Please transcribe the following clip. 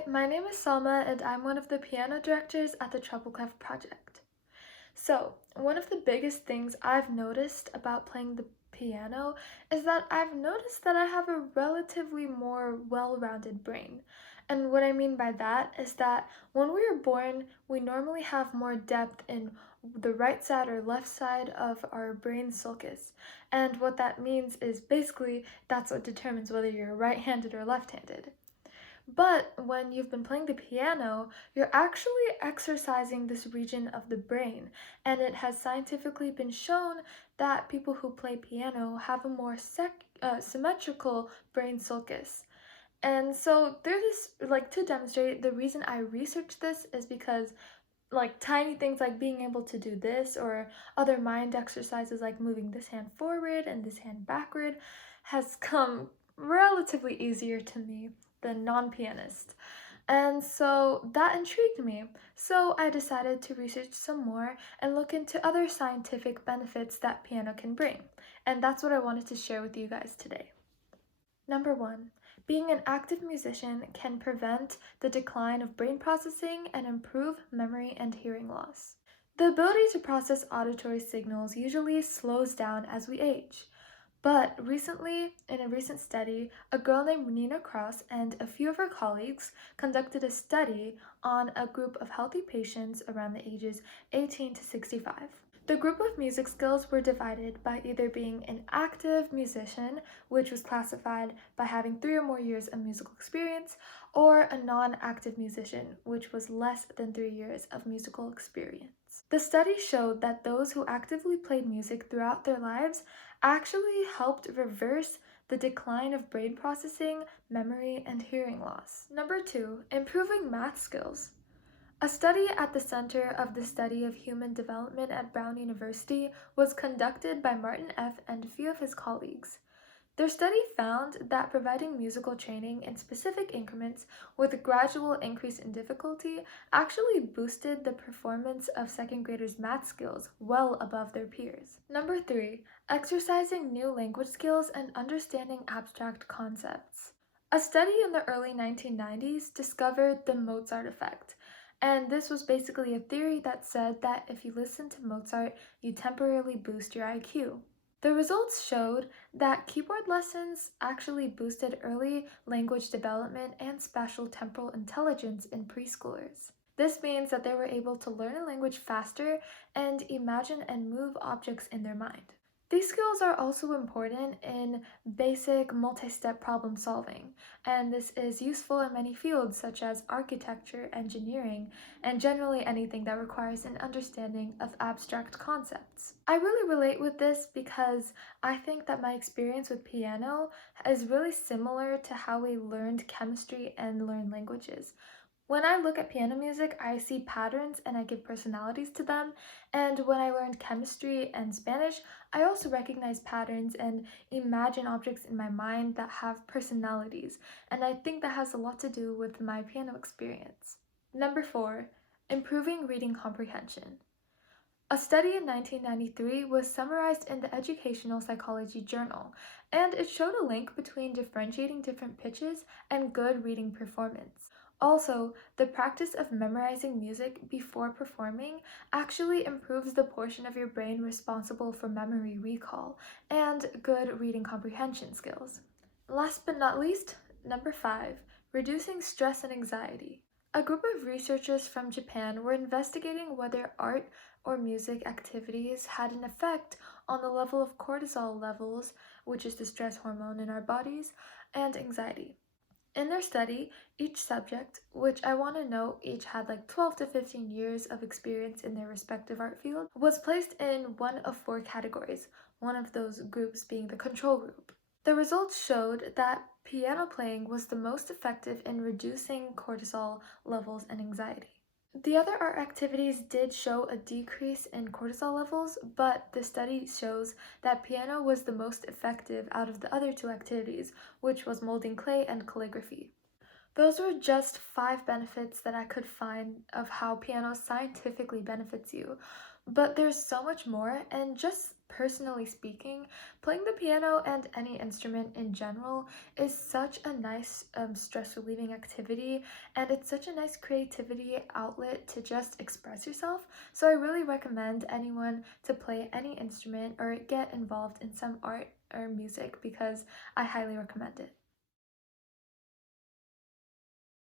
Hi, my name is Salma and I'm one of the piano directors at the Treble Clef project. So, one of the biggest things I've noticed about playing the piano is that I've noticed that I have a relatively more well-rounded brain. And what I mean by that is that when we are born, we normally have more depth in the right side or left side of our brain sulcus. And what that means is basically that's what determines whether you're right-handed or left-handed. But when you've been playing the piano, you're actually exercising this region of the brain, and it has scientifically been shown that people who play piano have a more symmetrical brain sulcus. And so there's this, to demonstrate, the reason I researched this is because tiny things like being able to do this or other mind exercises like moving this hand forward and this hand backward has come relatively easier to me than non-pianist. And so that intrigued me. So I decided to research some more and look into other scientific benefits that piano can bring. And that's what I wanted to share with you guys today. Number 1. Being an active musician can prevent the decline of brain processing and improve memory and hearing loss. The ability to process auditory signals usually slows down as we age. But recently, in a recent study, a girl named Nina Cross and a few of her colleagues conducted a study on a group of healthy patients around the ages 18 to 65. The group of music skills were divided by either being an active musician, which was classified by having 3 or more years of musical experience, or a non-active musician, which was less than 3 years of musical experience. The study showed that those who actively played music throughout their lives actually helped reverse the decline of brain processing, memory, and hearing loss. Number 2, improving math skills. A study at the Center of the Study of Human Development at Brown University was conducted by Martin F. and a few of his colleagues. Their study found that providing musical training in specific increments with a gradual increase in difficulty actually boosted the performance of second graders' math skills well above their peers. Number 3, exercising new language skills and understanding abstract concepts. A study in the early 1990s discovered the Mozart effect. And this was basically a theory that said that if you listen to Mozart, you temporarily boost your IQ. The results showed that keyboard lessons actually boosted early language development and spatial temporal intelligence in preschoolers. This means that they were able to learn a language faster and imagine and move objects in their mind. These skills are also important in basic multi-step problem solving, and this is useful in many fields such as architecture, engineering, and generally anything that requires an understanding of abstract concepts. I really relate with this because I think that my experience with piano is really similar to how we learned chemistry and learned languages. When I look at piano music, I see patterns and I give personalities to them. And when I learned chemistry and Spanish, I also recognize patterns and imagine objects in my mind that have personalities. And I think that has a lot to do with my piano experience. Number 4, improving reading comprehension. A study in 1993 was summarized in the Educational Psychology Journal, and it showed a link between differentiating different pitches and good reading performance. Also, the practice of memorizing music before performing actually improves the portion of your brain responsible for memory recall and good reading comprehension skills. Last but not least, number 5, reducing stress and anxiety. A group of researchers from Japan were investigating whether art or music activities had an effect on the level of cortisol levels, which is the stress hormone in our bodies, and anxiety. In their study, each subject, which I want to note each had 12 to 15 years of experience in their respective art field, was placed in one of 4 categories, one of those groups being the control group. The results showed that piano playing was the most effective in reducing cortisol levels and anxiety. The other art activities did show a decrease in cortisol levels, but the study shows that piano was the most effective out of the other 2 activities, which was molding clay and calligraphy. Those were just 5 benefits that I could find of how piano scientifically benefits you. But there's so much more, and just personally speaking, playing the piano and any instrument in general is such a nice stress relieving activity, and it's such a nice creativity outlet to just express yourself. So I really recommend anyone to play any instrument or get involved in some art or music because I highly recommend it.